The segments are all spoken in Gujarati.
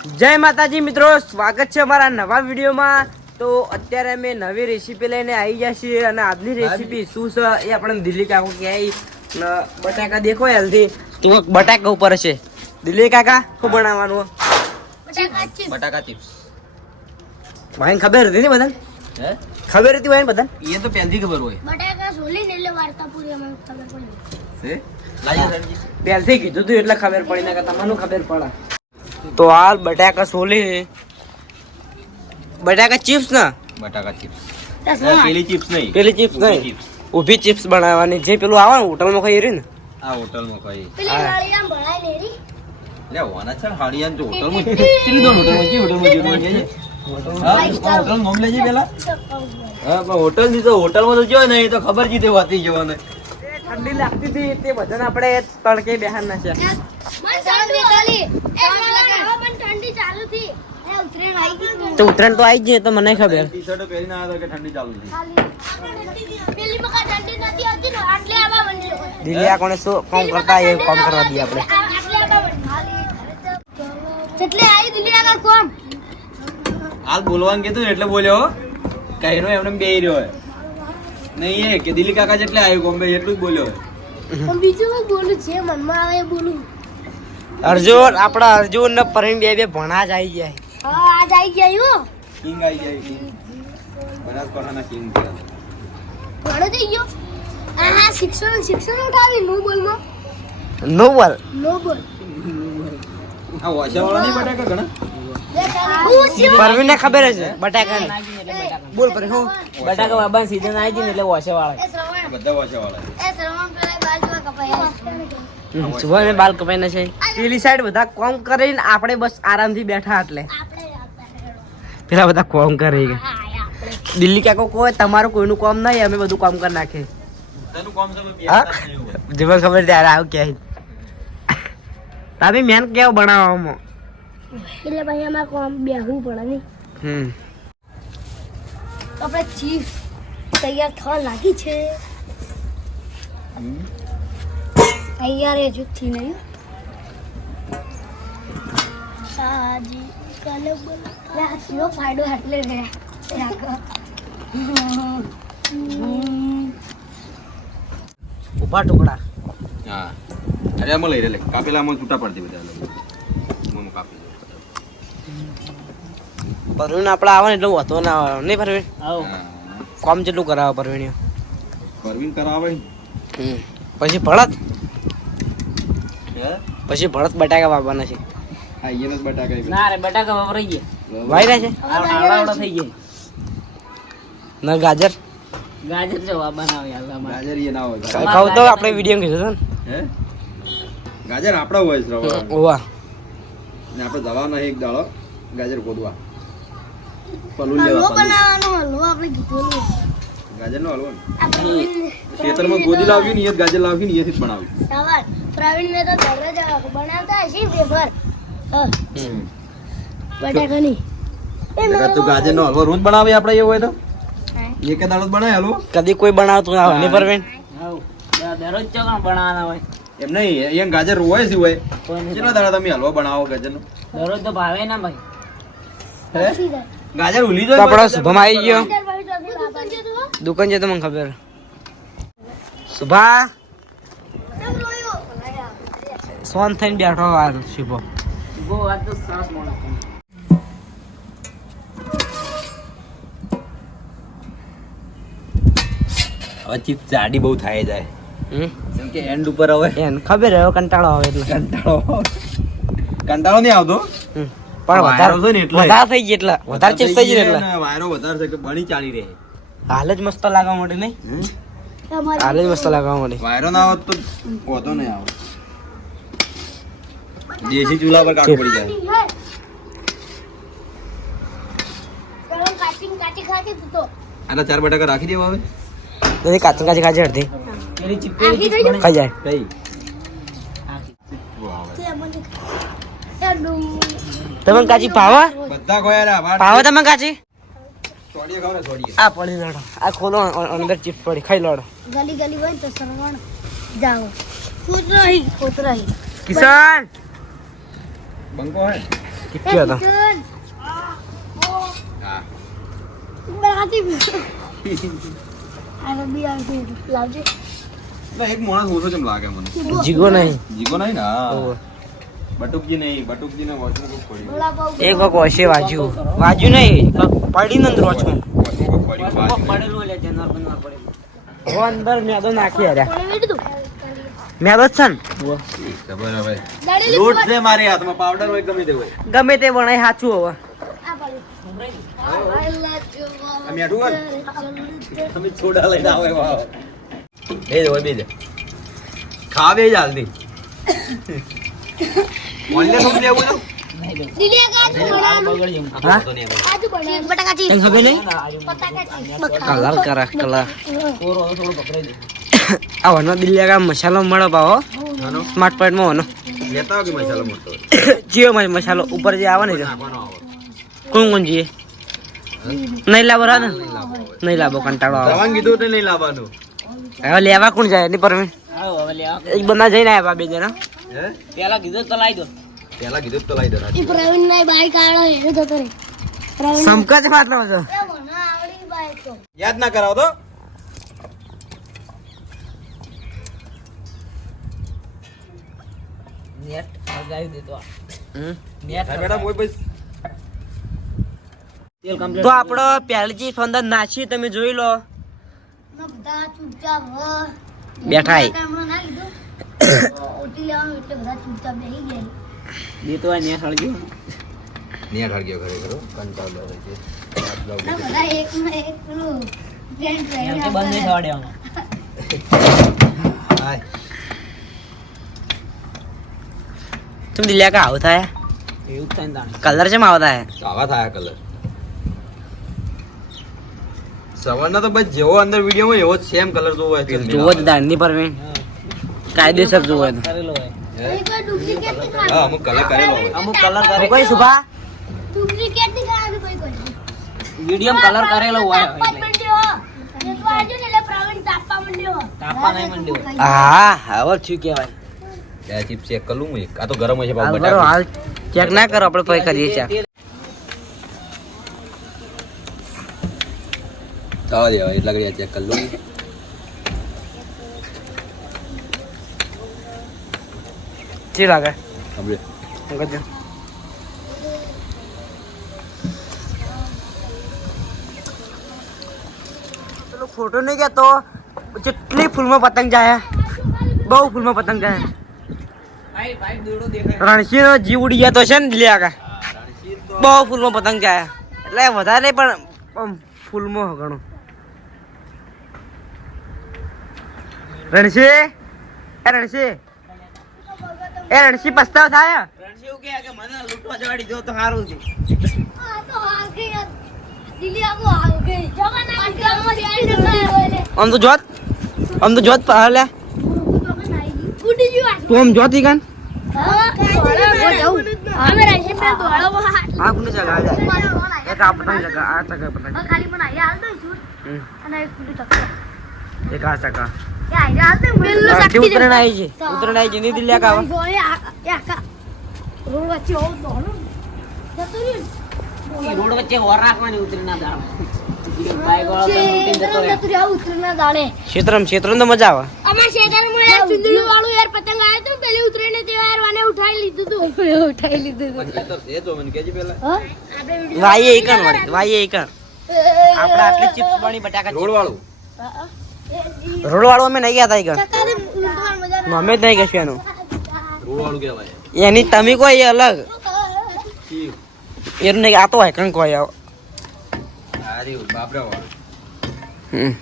જય માતાજી મિત્રો, સ્વાગત છે અમારા નવા વિડીયોમાં। તો અત્યારે અમે નવી રેસીપી લઈને આવી ગયા છીએ અને આજની રેસીપી શું છે એ આપણે દિલ્હી કાકા ક્યાંય બટાકા દેખો હેલ્થી તો બટાકા ઉપર છે। દિલ્હી કાકા શું બનાવવાનું? બટાકા ચિપ્સ। ભાઈ ખબર હતી ને બધાને? હે ખબર હતી ભાઈ બધાને? એ તો પહેલથી ખબર હોય બટાકા સોલીને એટલે વાર્તા પૂરી અમે ખબર પડી છે લાજી પહેલથી કીધું તું એટલે ખબર પડી ને કે તમને ખબર પડે। તો હાલ બટાકા સોલી બટાકા ચિપ્સ ના બટાકા ચિપ્સ દસ પેલી ચિપ્સ નહીં પેલી ચિપ્સ નહીં, ઊભી ચિપ્સ બનાવવાની જે પેલું આવે ને હોટલમાં ખાઈ રહી ને આ હોટલમાં ખાઈ પેલી વાળી આમ ભણાય ને રી લે વાના છે હાડિયાન તો હોટલમાં ચીલી દો હોટલમાં કે હોટલમાં જેવું છે હા હોટલ નામ લેજે પેલા હા પણ હોટલ ની તો હોટલમાં તો જો ને એ તો ખબર જ તે વાતી જવાને ઠંડી લાગતી હતી તે બધાને આપણે તડકે બેહાર નાખ્યા। મને ઠંડી ચાલી મને ઠંડી ચાલુ થી એ ઉતરેણ આવી ગઈ તો ઉત્તરાયણ તો આવી જ તો મને ખબર। ટી-શર્ટ પહેરીને આવ્યો કે ઠંડી ચાલુ છે પેલી મકા ઠંડી નથી આવતી ને આટલે આવા મંડી દિલ્હી આ કોને શું કામ કરતા એ કામ કરવા દઈએ આપણે। આટલે આવા મંડી એટલે આવી દિલ્હી આગળ કોમ હાલ બોલવાનું કીધું ને એટલે બોલ્યો કઈનો એમને બેહી રહ્યો હોય નહીં એ કે દિલ્હી કાકા જેટલે આવ્યો બોમ્બે એટલું જ બોલ્યો હોય બીજું હું બોલું છે મનમાં આવે એ બોલું। અર્જુન આપણા અર્જુન ને પરવીન બે ભણા જ આવી જાય। હા આજ આવી ગયા હો કિંગ આવી જાય કિંગ બનાસકાંઠાના કિંગ છે ઘણો થઈ ગયો હા શિક્ષણ કાવી નો બોલમાં નો બોલ નો બોલ આ વાશાવાળા નહીં બટાકા ઘણા પરવીન ને ખબર છે બટાકા બોલ પર હું બટાકા બાબા સીઝન આવી ગઈ ને એટલે વોશે વાળા બધા વાશાવાળા શ્રવણ પેલા બાજુમાં કપાયા સુભા ને બાલ કપાઈને છે પેલી સાઈડ બધા કોમ કરીને આપણે બસ આરામથી બેઠા એટલે પેલા બધા કોમ કરે દિલ્હી કાકો કોઈ તમારું કોઈનું કામ નહીં, અમે બધું કામ કરી નાખે। તને કોમ છે હા જેમાં ખબર ત્યારે આવ ક્યાંય તમે મેન કેવું બનાવવામાં એટલે ભાઈ અમારે કોમ બેહવું પડે નહીં આપણે ચીફ તૈયાર થવા લાગી છે તૈયાર એ જુઠ્ઠી નહીં સાજી કાલે બોલ નો ફાયદો એટલે રે ઉભા ટુકડા હા અરે આમાં લઈ લે કાપેલામાં છૂટા પડતી બધા લોકો મમ કાપી પરવીન આપડે આવે ને એટલે હતો ના આવે નહીં પરવીન કામ જેટલું કરાવે પરવીન પરવીન કરાવે પછી ભળત હે પછી ભળત બટાકા વાવવાના છે। હા એને જ બટાકા ના રે બટાકા વાવરાઈ ગયા વાયરા છે આવડા થઈ ગયા ના ગાજર છે વાવવાના આવે ગાજર એ ના હોય ખાવ તો આપણે વિડીયો કીધું હે ગાજર આપડા હોય શ્રવણ ઓવા ને આપણે જવાના એક દાડો ગાજર ગોદવા પલું હલવો લેવા બનાવવાનો હલવો આપણે કીધેલું ગાજર નો હલવો ખેતરમાં ગોદી લાવ્યું ને એ જ ગાજર લાવ્યું ને એથી જ બનાવ્યું સવાલ પ્રવીણ ને તો દરરોજ બનાવતા હશે વેફર બટાકાની તું ગાજર નો હલવો રોજ બનાવે આપણે એવું હોય તો એક દાડો જ બનાવે હલવો કદી કોઈ બનાવતું ના હોય ને પરવીન દરરોજ ચોકણ બનાવવાના હોય એમ નહીં અહીંયા ગાજર હોય શું હોય કેટલા દાડા તમે હલવો બનાવો ગાજર નો દરરોજ તો ભાવે ના ભાઈ ગાજર ઉલી તો આપણો શુભમ આવી ગયો દુકાન દુકાન છે તો મને ખબર શુભા સોન થઈને બેઠો વાર શુભો બહુ વાત તો સરસ માણસ છે. હવે ચીપ જાડી બહુ થાય જાય જેમ કે એન્ડ ઉપર હવે એને ખબર હવે કંટાળો આવે એટલે કંટાળો નહીં આવતો પણ વાયરો છે ને એટલે. વધારે થઈ ગઈ એટલે વધારે ચીજ થઈ ગઈ એટલે વાયરો વધારે છે કે બની ચાલી રહે હાલ જ મસ્ત લાગવા માટે નહીં હાલ જ મસ્ત લાગવા માટે વાયરો ના આવત તો હોતો નહીં આવે દેશી ચૂલા પર કાટ પડી જાય કાચી ખાતી તું તો આના 4 બટાકા રાખી દેવા હવે બધી કાચી કાચી ખાજી હડતી પેલી ચીપેલી ચીપ બને. ખાઈ જાય કઈ તમે કાચી પાવા બધા ખોયા રે પાવા તમે કાચી છોડીએ ખાવ ને છોડીએ આ પડી લડો આ ખોલો અંદર ચિપ્સ પડી ખાઈ લડો ગલી ગલી હોય તો સરવણ જાઓ કૂતરાહી કિશન બંકો હે કેટલી હતો હા એક માણસ ઓછો જેમ લાગે મને જીગો નહીં જીગો નહીં ને હા. ઓહો. બટુકજી નહીં બટુકજીને વોચમાં કોક પડ્યું એક વખત હશે વાજુ નહીં પડી ને અંદર વચમાં વચમાં કોક પડ્યું બાજુ. પડેલું એટલે જનાર બનવા પડેલું. હવે અંદર મેદો નાખી અરે મેદો જ છે ને ખબર હવે લોટ છે મારી હાથમાં પાવડર હોય ગમે તે હોય ગમે તે વણાય સાચું હવે આ મેઠું હોય તમે છોડા લઈને આવે વાવ બે હોય બે ખાવે જ હાલતી ઓનલે શું લેવું તો હા તને ખબર નહીં કલર કરા કલર કોરો થોડું પકડાઈ દે. આ વનો દિલ્હી કા મસાલો મળો પાવો આનો સ્માર્ટ પોઈન્ટ માં વનો લેતા હો કે મસાલો મોટો હોય જીઓ મસાલો ઉપર જે આવે ને જો નાખવાનો આવે કોણ કોણ જીએ નહીં લાવો રાત નહીં લાવો કંટાળો આવે દવાન કીધું તો નહીં લાવવાનું હવે લેવા કોણ જાય એની પર આવો હવે લે આવો. એક બંદા જઈને આવ્યા બે જણા હે પેલા કીધું તો લાવી દો. પેલા કીધું તો લાવી દો એ પ્રવીણ ના બાઈક આળો એ જતો રે પ્રવીણ સમકજ માટલો હતો મને આવડી બાઈક તો યાદ ના કરાવો તો નેટ લગાવી દેતો આ. હમ. નેટ આ બેટા મોય બસ તેલ કમ્પ્લીટ. તો આપણો પહેલી અંદર નાચી તમે જોઈ લો બધા ચૂપચાપ હ બેઠા હી. હમણાં ના લીધું ઓટી લેવાનું એટલે બધા ચૂપચાપ બેહી ગયા દેતો આ નેટ હળજો. ને ઠાડ્યો ઘરે કરો કંટાળો આવે છે ના બધા એક ના એક પેલું જેન્ટ એમ રહી કે બંધ નહીં થવા દેવાનું. હાય તમે દિલ્હી કા આવતા હે એવું જ થાય ને તાણે. કલર છે આવતા હે આવા થાય કલર સવારના તો બસ જેવો અંદર વિડીયોમાં એવો જ સેમ કલર જોવો હોય જોવો જ દાંડી પર મેં કાયદેસર જોવો તો કરેલો હોય. એક વાર ડુપ્લિકેટ ની ખા હા અમુક કલર કરેલો હોય અમુક કલર કરે કોઈ સુભા ડુપ્લિકેટ ની ખા કોઈ કોઈ વિડીયો કલર કરેલો હોય તાપવા એટલે માંડ્યો હો એક વાર જો ને એટલે પ્રવીણ તાપવા માંડ્યો હો તાપવા નહીં માંડ્યો. હા હવે શું કહેવાય ત્યાં ચીપ ચેક કરું હું એક આ તો ગરમ હોય છે હાલ પાછું બરો બટાકા હાલ ચેક ના કરો આપણે પછી કરીએ ચેક જવા દે હવે એટલા ઘડિયા ચેક કરી લઉં જી લાગે કમ્પ્લીટ કરજો પેલો ફોટો નહીં કહેતો જેટલી ફૂલમાં પતંગ જાય બહુ ફૂલમાં પતંગ જાય રણસી નો જીવ ઉડી ગયા તો છે ને લે આગા બહુ ફૂલમાં પતંગ જાય એટલે વધારે નહીં પણ આમ ફૂલમાં ઘણું રણસી એ રણસી પસ્તાવ થાય રણજી એવું કહે કે મને લૂંટવા જવાડી દો તો સારું છે. આ તો હાલ ગઈ દિલ્હી આવો હાલ ગઈ જવા ના આમ તો જોત હાલે ઉડી ગયું તું આમ જોતી કાન અમે રહેશે પે દોડો આ કોની જગા આ જાય એક આ પતંગ જગા આ જગા પતંગ ખાલી મને આયા હાલ દો છું હમ. અને એક ફૂટી ચક્કર એક આ જગા એ આયા હાલ દો પેલું આથી ઉતરણ આવી છે ઉતરણ આવી છે ની દિલ્હી કાવા રોડ વચ્ચે હોવ દોડો જતો રહ્યું એ રોડ વચ્ચે ઓર રાખવાની ઉતરી ના દાડો. બાઈક વાળો તો લૂંટીને જતો રહે. ઉતરના દાડે ક્ષેત્રમ તો મજા આવે અમાર શેતારમાં યાર ચુંદડી વાળું યાર પતંગ આયો તો પેલી ઉતરીને તે યાર વાને ઉઠાઈ લીધું તું ઉઠાઈ લીધું તો છે તો મને કહેજે પેલા વાઈએ એકણ વાળી વાઈએ એકણ આપણે આટલી ચિપ્સ વાળી બટાકા રોડ વાળું રોડ વાળું અમે નહીં ગયા તા એકણ ચકારે લૂંટવા મજા અમે જ નહીં કહેશું એનું રોડ વાળું કહેવાય એની તમે કોઈ અલગ ઈ એનું નહીં આ તો એકણ કોઈ આવો હારી બાપરા વાળું હમ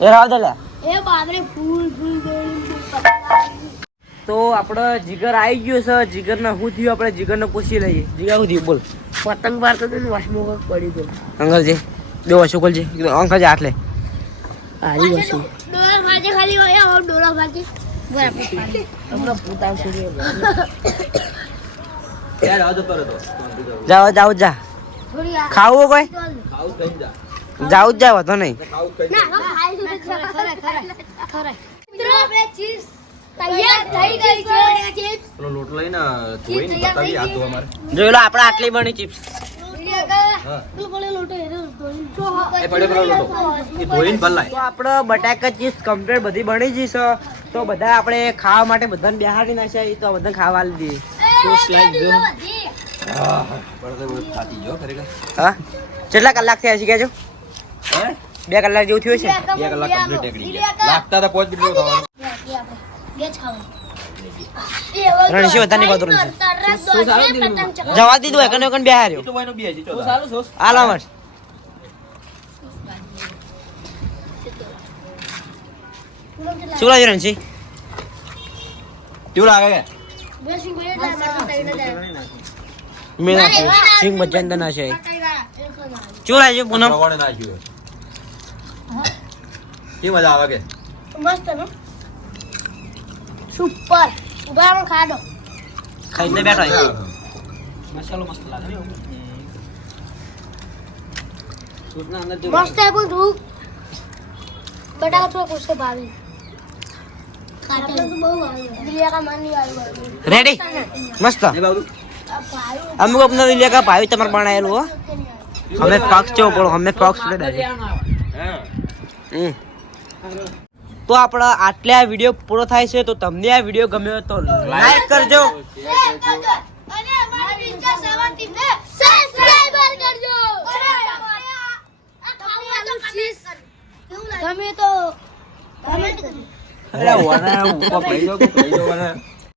એ રાવ દે લે એ બાપરે ફૂલ ફૂલ ગયું તો આપણો જીગર આવી ગયો છે જીગરને શું થયું આપણે જીગરને પૂછી લઈએ જીગર શું થયું બોલ પતંગ મારતો તો વાસમો પડી ગયો અંકલજી બે વસ્તુ ખોલજી અંકલજી આટલે હારી વસ્તુ ડોળા ભાજે ખાલી હોય આવો ડોળા ભાજે બરાબર હમણાં પૂતા સુધી યાર આવ જતો રહેતો જાઓ જાઓ જા થોડી આ ખાવું કોઈ ખાવું કઈ જા જાવ જ જાવ તો નહીં ખાવું કઈ ના ખાઈ તો ખરા ખરા ખરા મિત્રો આપણે ચીઝ તૈયાર થઈ ગઈ છે ચિપ્સ પેલો લોટ લઈને ધોઈને બતાવી આ તો અમારે જોઈ લો આપણે આટલી બની ચિપ્સ. હા. પેલો પડે લોટો એ એ પડ્યો પેલો લોટો એ ધોઈને ભલાય. તો આપણે બટાકા ચિપ્સ કમ્પ્લીટ બધી બની ગઈ છે. તો બધા આપણે ખાવા માટે બધાને બેહાડી નાખ્યા. તો બધાને ખાવા લીધી. બરાબર બહુ થાતી ગયો ખરેખર. હા કેટલા કલાક થયા છે કહેજો? હે 2 કલાક જેવું થયું છે. 2 કલાક કમ્પ્લીટ એકડી ગયા. લાગતા હતા 5 મિનિટ થવાનું. ગેસ ખાવ રણસી વધારે નહીં પાતું જવા દીધું એકને એકને બેહાર્યો. એ તો ભાઈનો બે છે ચો. હાલ અમાર શું લાગ્યું રણસી? કેવું લાગે કે? બેસી ગયો મેં સિંગ બચ્ચાને તો ના છે. શું લાગ્યું પૂનમ? પ્રવાણે નાખ્યું. કે મજા આવે કે? મસ્ત નો સુપર ઉભામાં ખાડો ખાઈને બેઠો છે. મસાલો મસ્ત લાગે ને એવું. સૂટના અંદર જો મસ્ત है પણ રૂપ બટાકા થોડા કોસે ભાવે ખાટો તો બહુ ભાવે દિલિયા કા માની વાળું રેડી મસ્ત. નહીં બાબુ? અમુક અપના દિલ્હી કા ભાઈ તમારે બનાયેલું હો. અમે પક્ષ ચો પડો અમે પક્ષ લે દે. હા. તો આપણા આટલે આ વિડીયો પૂરો થાય છે. તો તમને આ વિડીયો ગમ્યો તો લાઈક કરજો. અને અમારી રીચા 70 ને સબસ્ક્રાઇબર કરજો તમે તો કમેન્ટ કરજો અરે વાના હું કહી દો મને